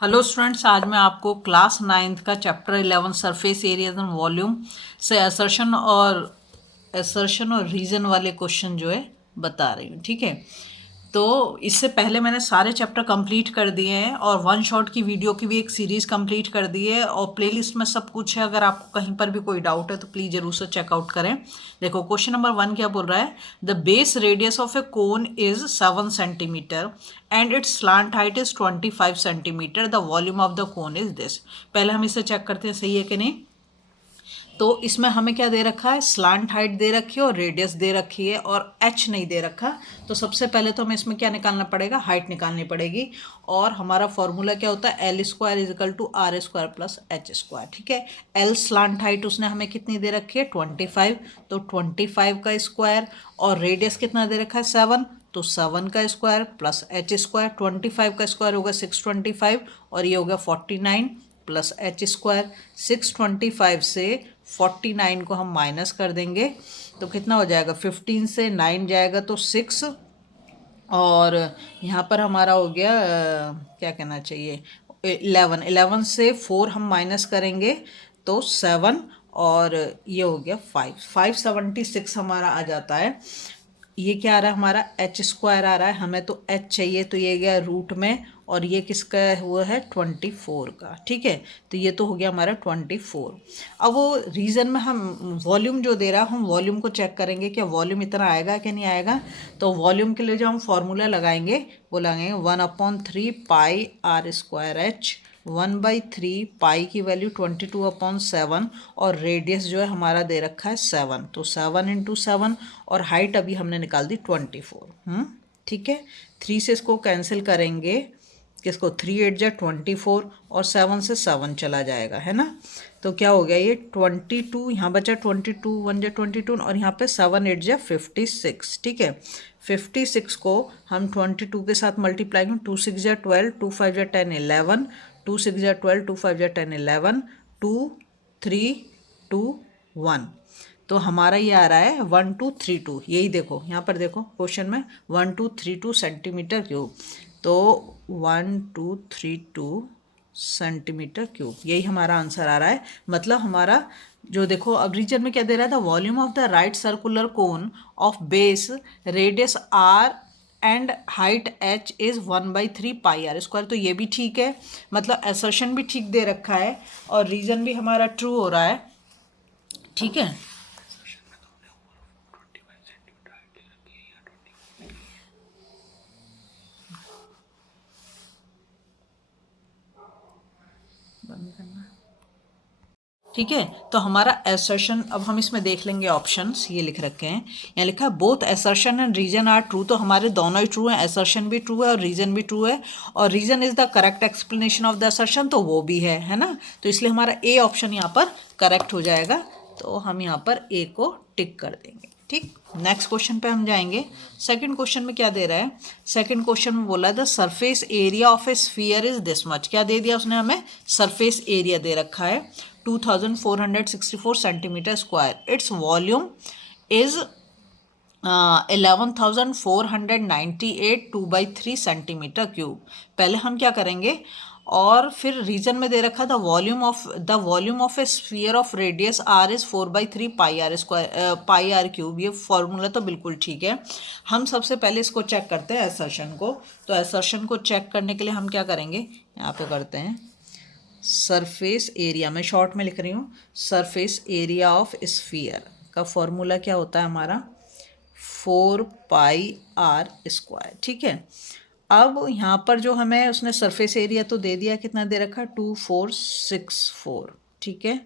Hello students, आज मैं आपको क्लास 9th का chapter 11 surface areas and volume से असर्शन और रीजन वाले क्वेश्चन जो है बता रही हूँ। ठीक है, तो इससे पहले मैंने सारे चैप्टर कंप्लीट कर दिए हैं और वन शॉट की वीडियो की भी एक सीरीज़ कंप्लीट कर दी है और प्लेलिस्ट में सब कुछ है। अगर आपको कहीं पर भी कोई डाउट है तो प्लीज़ जरूर से चेकआउट करें। देखो, क्वेश्चन नंबर 1 क्या बोल रहा है। The base radius of a cone is 7 centimetre and it's slant height is 25 centimetre. The volume of the cone is this. पहले हम इसे चेक करते हैं सही है कि नहीं। तो इसमें हमें क्या दे रखा है, स्लांट हाइट दे रखी है और रेडियस दे रखी है और एच नहीं दे रखा। तो सबसे पहले तो हमें इसमें क्या निकालना पड़ेगा, हाइट निकालनी पड़ेगी। और हमारा फॉर्मूला क्या होता है, L square equal to R square plus H square. ठीक है, एल स्लांट हाइट उसने हमें कितनी दे रखी है, 25। तो 25 का स्क्वायर और रेडियस कितना दे रखा है, 7। तो 7 का स्क्वायर प्लस एच स्क्वायर, 25 का स्क्वायर होगा 625 और ये हो गया 49 प्लस एच स्क्वायर। 625 से 49 को हम माइनस कर देंगे तो कितना हो जाएगा, 15 से 9 जाएगा तो 6 और यहाँ पर हमारा हो गया क्या कहना चाहिए 11 से 4 हम माइनस करेंगे तो 7 और ये हो गया 576 हमारा आ जाता है। ये क्या आ रहा है हमारा, एच स्क्वायर आ रहा है, हमें तो एच चाहिए तो ये गया रूट में और ये किसका हुआ है 24 का। ठीक है, तो ये तो हो गया हमारा 24। अब वो रीज़न में हम वॉल्यूम जो दे रहा हम वॉल्यूम को चेक करेंगे क्या वॉल्यूम इतना आएगा कि नहीं आएगा। तो वॉल्यूम के लिए जो हम फॉर्मूला लगाएंगे वो लगाएंगे 1/3 पाई आर स्क्वायर एच। 1/3 पाई की वैल्यू 22/7 और रेडियस जो है हमारा दे रखा है 7। तो 7 इंटू 7 और हाइट अभी हमने निकाल दी 24। ठीक है, 3 से इसको कैंसिल करेंगे, किसको 3 8 जा 24 और 7 से 7 चला जाएगा, है ना। तो क्या हो गया ये 22, यहाँ बचा 22, 1 जा 22 और यहाँ पे 7 8 जा 56। ठीक है, 56 को हम 22 के साथ मल्टीप्लाई करें, 2 6 जा 12, 2 5 जा 10 11, 2 6 जा 12, 2 5 जा 10 11, 2 3 2 1। तो हमारा ये आ रहा है 1232। यही देखो यहाँ पर देखो क्वेश्चन में 1232 सेंटीमीटर क्यूब। तो 1232 सेंटीमीटर क्यूब यही हमारा आंसर आ रहा है। मतलब हमारा जो देखो अब रीजन में क्या दे रहा था, volume of the right circular cone of base radius R and height H is 1/3 pi are square. तो ये भी ठीक है, मतलब असर्शन भी ठीक दे रखा है और रीजन भी हमारा ट्रू हो रहा है। ठीक है, ठीक है। तो हमारा एसर्शन, अब हम इसमें देख लेंगे ऑप्शंस ये लिख रखे हैं। यहाँ लिखा है both assertion and reason are true. तो हमारे दोनों ही ट्रू हैं, एसर्शन भी ट्रू है और रीजन भी ट्रू है और reason is the correct explanation of the assertion, तो वो भी है ना। तो इसलिए हमारा ए ऑप्शन यहाँ पर करेक्ट हो जाएगा। तो हम यहाँ पर ए को टिक कर देंगे। ठीक, नेक्स्ट क्वेश्चन पे हम जाएंगे। सेकंड क्वेश्चन में क्या दे रहा है, सेकंड क्वेश्चन में बोला है the surface area of a sphere is this much. क्या दे दिया उसने हमें, सरफेस एरिया दे रखा है 2464 centimetre square. Its volume is 11,498 2/3 centimetre cube. पहले हम क्या करेंगे, और फिर रीजन में दे रखा the volume of a sphere of radius R is 4/3 pi are square pi are cube. ये फॉर्मूला तो बिल्कुल ठीक है। हम सबसे पहले इसको चेक करते हैं एसर्शन को। तो एसर्शन को चेक करने के लिए हम क्या करेंगे, यहाँ पे करते हैं सरफेस एरिया, मैं शॉर्ट में लिख रही हूँ, सरफेस एरिया ऑफ स्फीयर का फॉर्मूला क्या होता है हमारा 4 पाई आर स्क्वायर। ठीक है, अब यहाँ पर जो हमें उसने सरफेस एरिया तो दे दिया, कितना दे रखा 2464। ठीक है,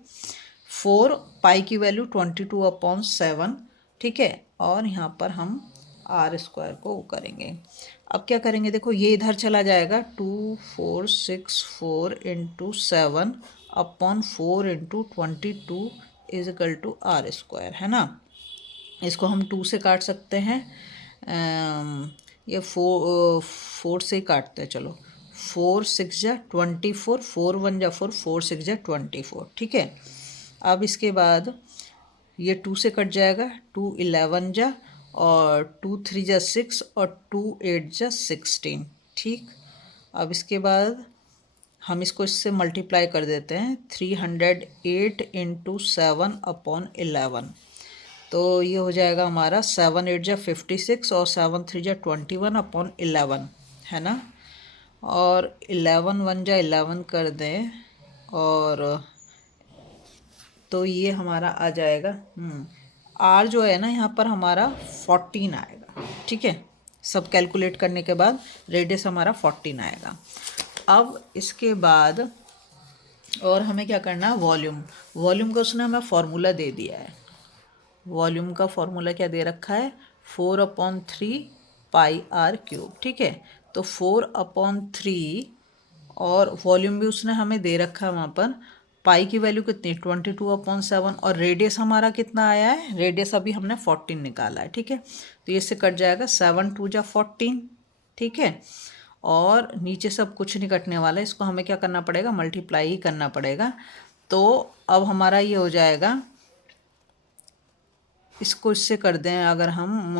4 पाई की वैल्यू 22/7। ठीक है, और यहाँ पर हम आर स्क्वायर को करेंगे। अब क्या करेंगे, देखो ये इधर चला जाएगा 2464 into 7/4 into 22 is equal to R square, है ना। इसको हम 2 से काट सकते हैं, ये 4 से काटते हैं, चलो 4 6 जा 24, 4 1 जा 4, 4 6 जा 24। ठीक है, अब इसके बाद ये 2 से कट जाएगा, 2 11 जा और 2 3 जा 6 और 2 8 जा 16। ठीक, अब इसके बाद हम इसको इससे मल्टीप्लाई कर देते हैं 308 इंटू 7/11। तो ये हो जाएगा हमारा 7 8 जा 56 और 7 3 जा 21/11 है ना। और 11 1 जा 11 कर दें और तो ये हमारा आ जाएगा आर जो है ना यहाँ पर हमारा 14 आएगा। ठीक है, सब कैलकुलेट करने के बाद रेडियस हमारा 14 आएगा। अब इसके बाद और हमें क्या करना है, वॉल्यूम का उसने हमें फॉर्मूला दे दिया है। वॉल्यूम का फॉर्मूला क्या दे रखा है, 4/3 पाई आर क्यूब। ठीक है, तो 4/3 और वॉल्यूम भी उसने हमें दे रखा है वहाँ पर। पाई की वैल्यू कितनी, 22/7 और रेडियस हमारा कितना आया है, रेडियस अभी हमने 14 निकाला है। ठीक है, तो ये से कट जाएगा 7 2 जा 14। ठीक है, और नीचे सब कुछ नहीं कटने वाला है, इसको हमें क्या करना पड़ेगा, मल्टीप्लाई ही करना पड़ेगा। तो अब हमारा ये हो जाएगा, इसको इससे कर दें अगर हम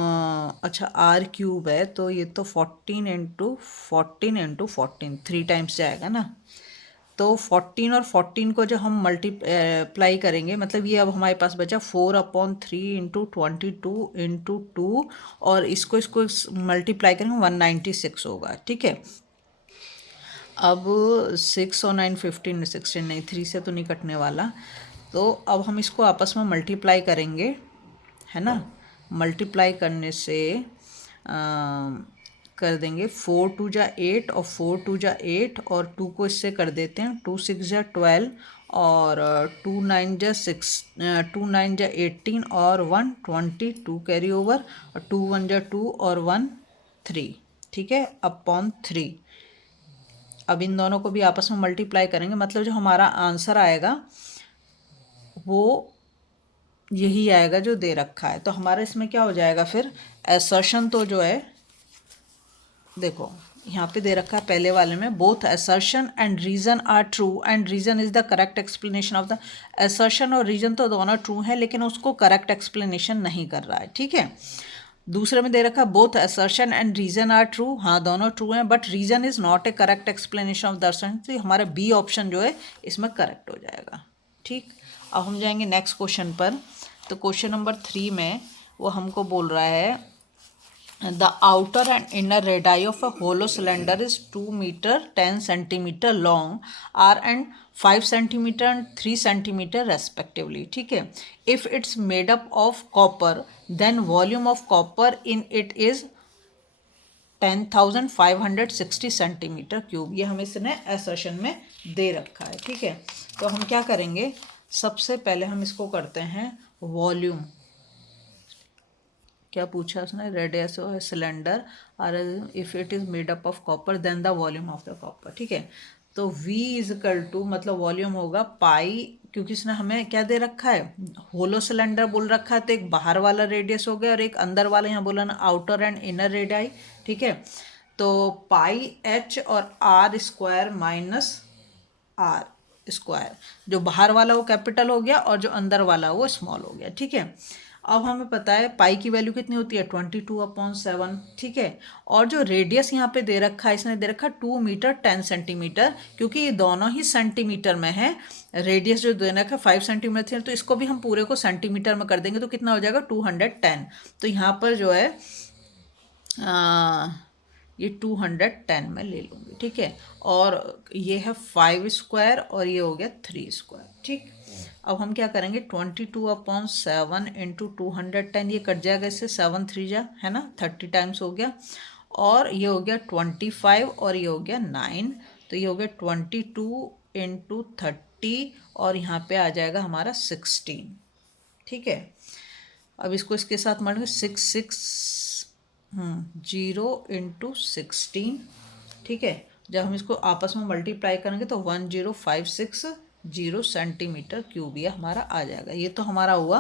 अच्छा आर क्यूब है तो ये तो 14 इंटू 14 3 टाइम्स जाएगा ना। तो 14 और 14 को जो हम मल्टीप्लाई करेंगे, मतलब ये अब हमारे पास बचा 4/3 इंटू 22 इंटू 2 और इसको मल्टीप्लाई करेंगे 196 होगा। ठीक है, अब 6 और 9 15 16 नहीं, 3 से तो नहीं कटने वाला। तो अब हम इसको आपस में मल्टीप्लाई करेंगे, है ना। मल्टीप्लाई करने से कर देंगे 4 2 जा 8 और 4 2 जा 8 और 2 को इससे कर देते हैं 2 6 जा 12 और 2 9 जा 18 और 1 22 कैरी ओवर और 2 1 जा 2 और 1 3। ठीक है, अपॉन 3। अब इन दोनों को भी आपस में मल्टीप्लाई करेंगे, मतलब जो हमारा आंसर आएगा वो यही आएगा जो दे रखा है। तो हमारा इसमें क्या हो जाएगा फिर, असर्शन तो जो है देखो यहाँ पे दे रखा है पहले वाले में, both assertion and reason are true and reason is the correct explanation of the. Assertion और रीजन तो दोनों ट्रू है लेकिन उसको करेक्ट एक्सप्लेनेशन नहीं कर रहा है। ठीक है, दूसरे में दे रखा है both assertion and reason are true, हाँ दोनों ट्रू हैं but reason is not a correct explanation of the assertion. तो हमारा बी ऑप्शन जो है इसमें करेक्ट हो जाएगा। ठीक, अब हम जाएंगे नेक्स्ट क्वेश्चन पर। तो क्वेश्चन नंबर 3 में वो हमको बोल रहा है the outer and inner radii of a hollow cylinder is 2 meter 10 centimeter long r and 5 centimeter and 3 centimeter respectively. ठीक है, if it's made up of copper then volume of copper in it is 10,560 centimetre cube. ये हमें इसने assertion में दे रखा है। ठीक है, तो हम क्या करेंगे, सबसे पहले हम इसको करते हैं वॉल्यूम। क्या पूछा उसने, रेडियस ऑफ सिलेंडर और if it is made up of copper then the volume of the copper. ठीक है, तो V इजकल टू मतलब वॉल्यूम होगा पाई, क्योंकि इसने हमें क्या दे रखा है, होलो सिलेंडर बोल रखा है, तो एक बाहर वाला रेडियस हो गया और एक अंदर वाला यहाँ बोला ना आउटर एंड इनर रेडियाई। ठीक है, तो पाई H और R square minus R square, जो बाहर वाला वो कैपिटल हो गया और जो अंदर वाला वो स्मॉल हो गया। ठीक है, अब हमें पता है पाई की वैल्यू कितनी होती है 22/7। ठीक है, और जो रेडियस यहाँ पे दे रखा है, इसने दे रखा 2 मीटर 10 सेंटीमीटर, क्योंकि ये दोनों ही सेंटीमीटर में है। रेडियस जो दे रखा है 5 सेंटीमीटर, तो इसको भी हम पूरे को सेंटीमीटर में कर देंगे तो कितना हो जाएगा 210। तो यहाँ पर जो है ये 210 में ले लूँगी। ठीक है, और ये है 5 स्क्वायर और ये हो गया 3 स्क्वायर। ठीक, अब हम क्या करेंगे 22/7 इंटू 210, ये कट जाएगा इससे 7 3 जा, है ना, 30 टाइम्स हो गया, और ये हो गया 25 और ये हो गया 9, तो ये हो गया 22 इंटू 30 और यहाँ पे आ जाएगा हमारा 16। ठीक है, अब इसको इसके साथ मढ़ेंगे 0 इंटू 16। ठीक है, जब हम इसको आपस में मल्टीप्लाई करेंगे तो 1056 सेंटीमीटर क्यूब ये हमारा आ जाएगा। ये तो हमारा हुआ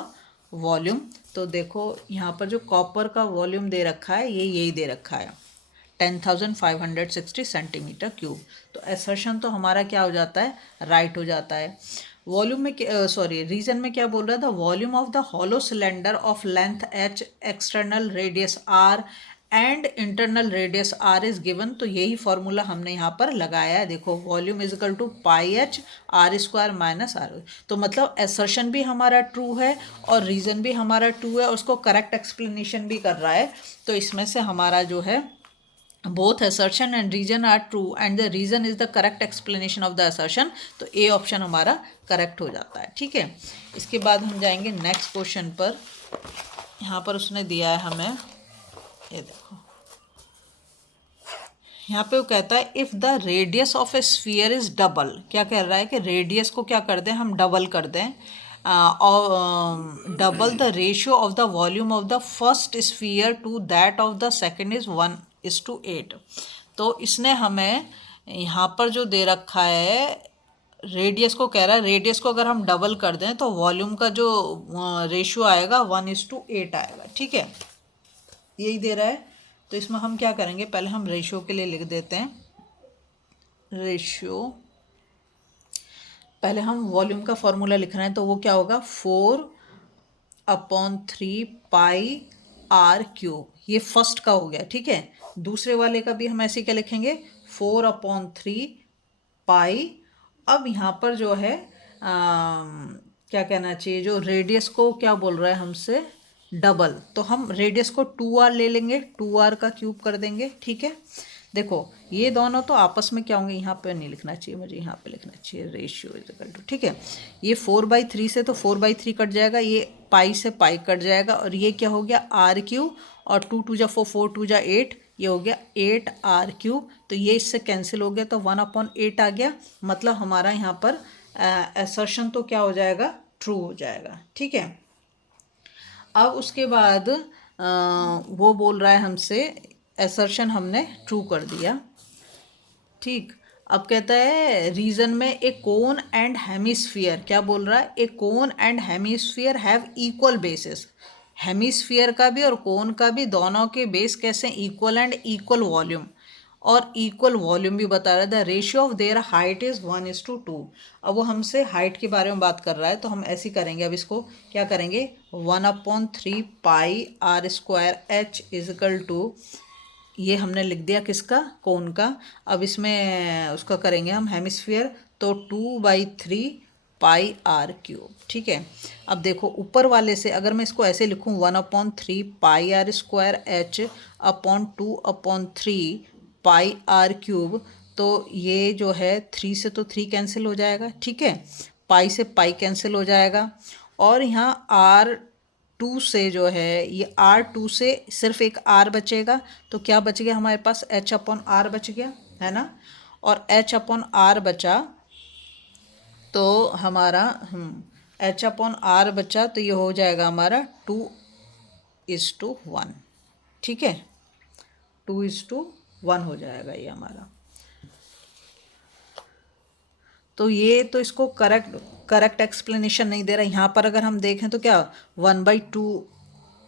वॉल्यूम। तो देखो यहाँ पर जो कॉपर का वॉल्यूम दे रखा है ये यही दे रखा है 10,560 सेंटीमीटर क्यूब। तो असर्शन तो हमारा क्या हो जाता है, राइट हो जाता है। वॉल्यूम में रीजन में क्या बोल रहा था, volume of the hollow cylinder of length h, external radius r and internal radius R is given, तो यही फॉर्मूला हमने यहाँ पर लगाया है। देखो volume is equal to pi H R square minus R. तो मतलब एसर्शन भी हमारा ट्रू है और रीज़न भी हमारा ट्रू है और उसको करेक्ट एक्सप्लेनेशन भी कर रहा है। तो इसमें से हमारा जो है both assertion and reason are true and the reason is the correct explanation of the assertion, तो ए ऑप्शन हमारा करेक्ट हो जाता है। ठीक है, इसके बाद हम जाएंगे नेक्स्ट क्वेश्चन पर। यहाँ पर उसने दिया है हमें, ये देखो यहाँ पे वो कहता है if the radius of a sphere is double, क्या कह रहा है कि रेडियस को क्या कर दें हम, डबल कर दें, और double the ratio of the volume of the first sphere to that of the second is 1:8। तो इसने हमें यहाँ पर जो दे रखा है रेडियस को कह रहा है, रेडियस को अगर हम डबल कर दें तो वॉल्यूम का जो रेशियो आएगा 1:8 आएगा। ठीक है, यही दे रहा है। तो इसमें हम क्या करेंगे, पहले हम रेशियो के लिए लिख देते हैं, रेशियो पहले हम वॉल्यूम का फॉर्मूला लिख रहे हैं, तो वो क्या होगा 4/3 पाई आर क्यूब, ये फर्स्ट का हो गया। ठीक है, दूसरे वाले का भी हम ऐसे क्या लिखेंगे 4/3 पाई। अब यहाँ पर जो है क्या कहना चाहिए, जो रेडियस को क्या बोल रहा है हमसे डबल, तो हम रेडियस को 2r ले लेंगे, 2r का क्यूब कर देंगे। ठीक है, देखो ये दोनों तो आपस में क्या होंगे, यहाँ पे नहीं लिखना चाहिए मुझे, यहाँ पे लिखना चाहिए रेशियो इज इक्वल टू। ठीक है, ये 4/3 से तो 4/3 कट जाएगा, ये पाई से पाई कट जाएगा, और ये क्या हो गया आर क्यूब, और 2 2 जा 4, 4 2 जा 8, ये हो गया 8r क्यूब। तो ये इससे कैंसिल हो गया, तो 1/8 आ गया। मतलब हमारा यहाँ पर असर्शन तो क्या हो जाएगा, ट्रू हो जाएगा। ठीक है, अब उसके बाद वो बोल रहा है हमसे असर्शन हमने ट्रू कर दिया। ठीक, अब कहता है रीजन में ए कोन एंड हेमिस्फीयर, क्या बोल रहा है, a cone and hemisphere have equal basis. Hemisphere का भी और कोन का भी दोनों के बेस कैसे, इक्वल एंड इक्वल वॉल्यूम, और इक्वल वॉल्यूम भी बता रहा है। The ratio of their height is 1:2। अब वो हमसे हाइट के बारे में बात कर रहा है, तो हम ऐसे करेंगे, अब इसको क्या करेंगे 1/3 pi are square h is equal to, ये हमने लिख दिया किसका, कोन का। अब इसमें उसका करेंगे हम हेमिस्फीयर, तो 2/3 पाई आर क्यूब। ठीक है, अब देखो ऊपर वाले से अगर मैं इसको ऐसे लिखूँ 1/3 pi are square h upon 2/3 pi are cube, तो ये जो है 3 से तो 3 कैंसिल हो जाएगा। ठीक है, पाई से पाई कैंसिल हो जाएगा, और यहाँ R2 से जो है ये R2 से सिर्फ एक R बचेगा, तो क्या बच गया हमारे पास H/R बच गया है ना, और H/R बचा, तो हमारा H/R बचा, तो ये हो जाएगा हमारा 2:1। ठीक है, 2:1 हो जाएगा ये हमारा। तो ये तो इसको करेक्ट एक्सप्लेनेशन नहीं दे रहा। यहाँ पर अगर हम देखें तो क्या 1/2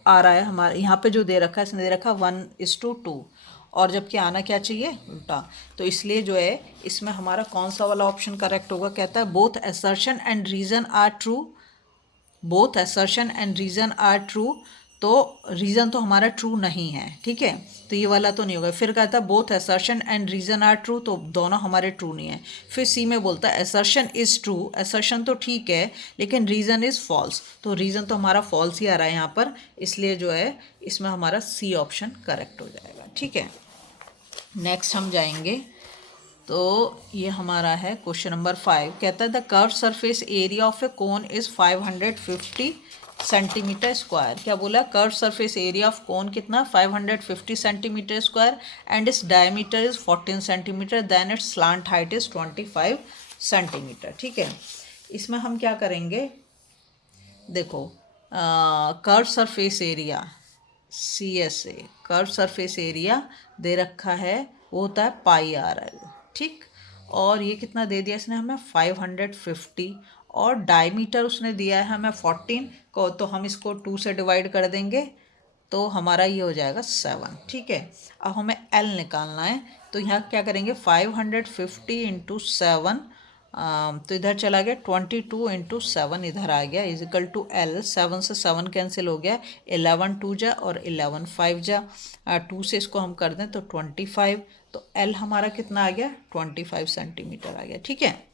आ रहा है हमारे, यहाँ पे जो दे रखा है इसने दे रखा 1:2, और जबकि आना क्या चाहिए उल्टा। तो इसलिए जो है इसमें हमारा कौन सा वाला ऑप्शन करेक्ट होगा, कहता है both assertion and reason are true, both assertion and reason are true, तो रीज़न तो हमारा ट्रू नहीं है। ठीक है, तो ये वाला तो नहीं होगा। फिर कहता है both assertion and reason are true, तो दोनों हमारे ट्रू नहीं है। फिर सी में बोलता है असर्शन इज़ ट्रू, असर्शन तो ठीक है लेकिन रीज़न इज़ फॉल्स, तो रीज़न तो हमारा फॉल्स ही आ रहा है यहाँ पर, इसलिए जो है इसमें हमारा सी ऑप्शन करेक्ट हो जाएगा। ठीक है, नेक्स्ट हम जाएंगे, तो ये हमारा है क्वेश्चन नंबर 5। कहता है the curve surface area of a cone is 550 centimetre square. क्या बोला, curve surface area of cone कितना 550 centimetre square, and its diameter is 14 centimetre, then its slant height is 25 centimetre. ठीक है, इसमें हम क्या करेंगे, देखो curve surface area CSA, curve surface area दे रखा है, वो होता है πr। ठीक, और ये कितना दे दिया इसने हमें 550, और डायमीटर उसने दिया है हमें 14 को, तो हम इसको 2 से डिवाइड कर देंगे, तो हमारा ये हो जाएगा 7। ठीक है, अब हमें L निकालना है, तो यहाँ क्या करेंगे 550 × 7 तो इधर चला गया 22 इंटू 7 इधर आ गया इजिकल टू L, 7 से 7 कैंसिल हो गया, 11 2 जा और 11 5 जा, 2 से इसको हम कर दें तो 25, तो L हमारा कितना आ गया 25 सेंटीमीटर आ गया, ठीक है।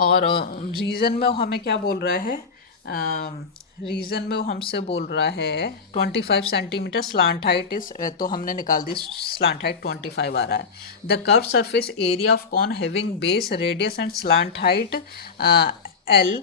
और रीज़न में वो हमें क्या बोल रहा है, रीज़न में वो हमसे बोल रहा है 25 सेंटीमीटर स्लांट हाइट इस, तो हमने निकाल दी स्लांट हाइट 25 आ रहा है। The curve surface area of cone having base radius and slant height L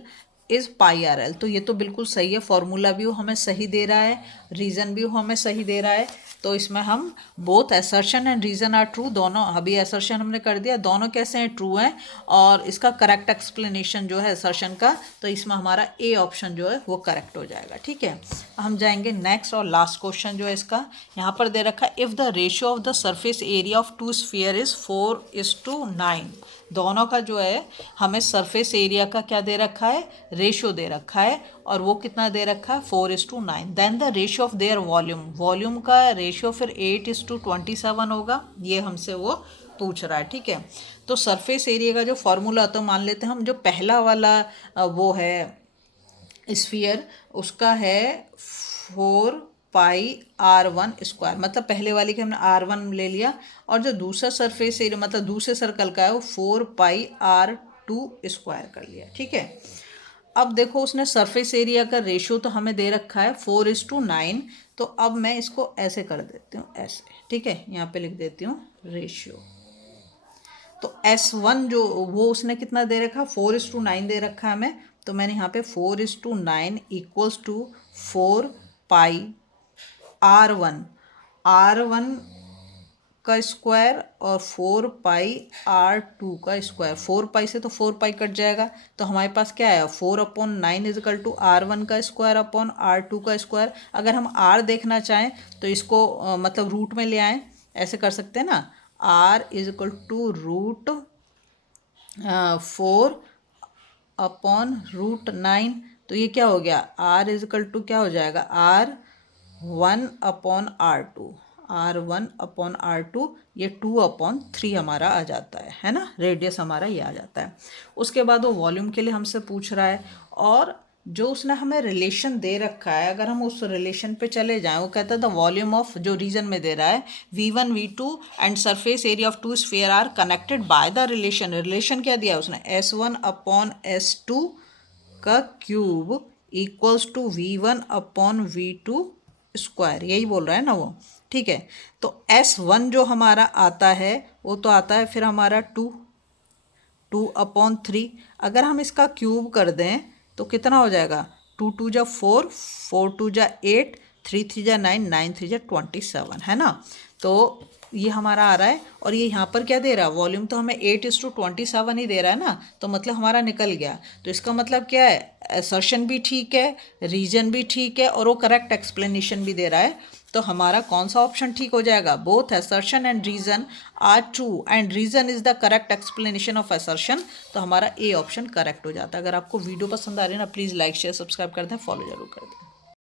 is pi R L, तो ये तो बिल्कुल सही है, फॉर्मूला भी वो हमें सही दे रहा है, रीज़न भी वो हमें सही दे रहा है। तो इसमें हम both assertion and reason are true, दोनों अभी असर्शन हमने कर दिया, दोनों कैसे हैं ट्रू हैं, और इसका करेक्ट एक्सप्लेनेशन जो है असर्शन का, तो इसमें हमारा ए ऑप्शन जो है वो करेक्ट हो जाएगा, ठीक है। हम जाएंगे नेक्स्ट और लास्ट क्वेश्चन जो है इसका, यहाँ पर दे रखा है if the ratio of the surface area of two sphere is 4:9, दोनों का जो है हमें सरफेस एरिया का क्या दे रखा है, रेशियो दे रखा है, और वो कितना दे रखा है 4:9, then the ratio of their volume, volume का रेशियो फिर 8:27 होगा, ये हमसे वो पूछ रहा है, ठीक है। तो सरफेस एरिया का जो फॉर्मूला तो मान लेते हैं हम, जो पहला वाला वो है स्फीयर उसका है 4πr1², मतलब पहले वाली के हमने r1 ले लिया, और जो दूसरा सरफेस एरिया मतलब दूसरे सर्कल का है वो 4πr2² कर लिया, ठीक है। अब देखो उसने सरफेस एरिया का रेशियो तो हमें दे रखा है 4:9, तो अब मैं इसको ऐसे कर देती हूँ, ऐसे, ठीक है, यहाँ पे लिख देती हूँ रेशियो। तो S1 जो वो उसने कितना दे रखा 4:9 दे रखा है हमें, तो मैंने यहाँ पे 4:9 इक्वल्स टू 4πr1 का स्क्वायर और 4πr2 का स्क्वायर, 4π से तो 4π कट जाएगा, तो हमारे पास क्या है 4/9 इजिकल टू r1 का स्क्वायर अपॉन r2 का स्क्वायर। अगर हम r देखना चाहें तो इसको मतलब रूट में ले आएँ, ऐसे कर सकते हैं ना, r इजिकल टू √4/√9, तो ये क्या हो गया r इजिकल टू क्या हो जाएगा r1/r2, ये 2/3 हमारा आ जाता है ना, रेडियस हमारा ये आ जाता है। उसके बाद वो वॉल्यूम के लिए हमसे पूछ रहा है, और जो उसने हमें रिलेशन दे रखा है, अगर हम उस रिलेशन पे चले जाएं, वो कहता है द वॉल्यूम ऑफ, जो रीजन में दे रहा है V1 V2 and surface area of two sphere are connected by the relation, relation क्या दिया उसने S1/S2 का cube equals to V1/V2 square, यही बोल रहा है ना वो, ठीक है। तो S1 जो हमारा आता है वो तो आता है फिर हमारा 2/3, अगर हम इसका क्यूब कर दें तो कितना हो जाएगा 2 2 जा 4, 4 2 जा 8, 3 3 जा 9, 9 3 जा 27, है ना। तो ये हमारा आ रहा है, और ये यहाँ पर क्या दे रहा है वॉल्यूम, तो हमें 8:27 ही दे रहा है ना, तो मतलब हमारा निकल गया। तो इसका मतलब क्या है, असर्शन भी ठीक है, रीजन भी ठीक है, और वो करेक्ट एक्सप्लेनेशन भी दे रहा है। तो हमारा कौन सा ऑप्शन ठीक हो जाएगा, both assertion and reason are true and reason is the correct explanation of assertion, तो हमारा ए ऑप्शन करेक्ट हो जाता है। अगर आपको वीडियो पसंद आ रही है ना, प्लीज़ लाइक शेयर सब्सक्राइब कर दें, फॉलो जरूर कर दें।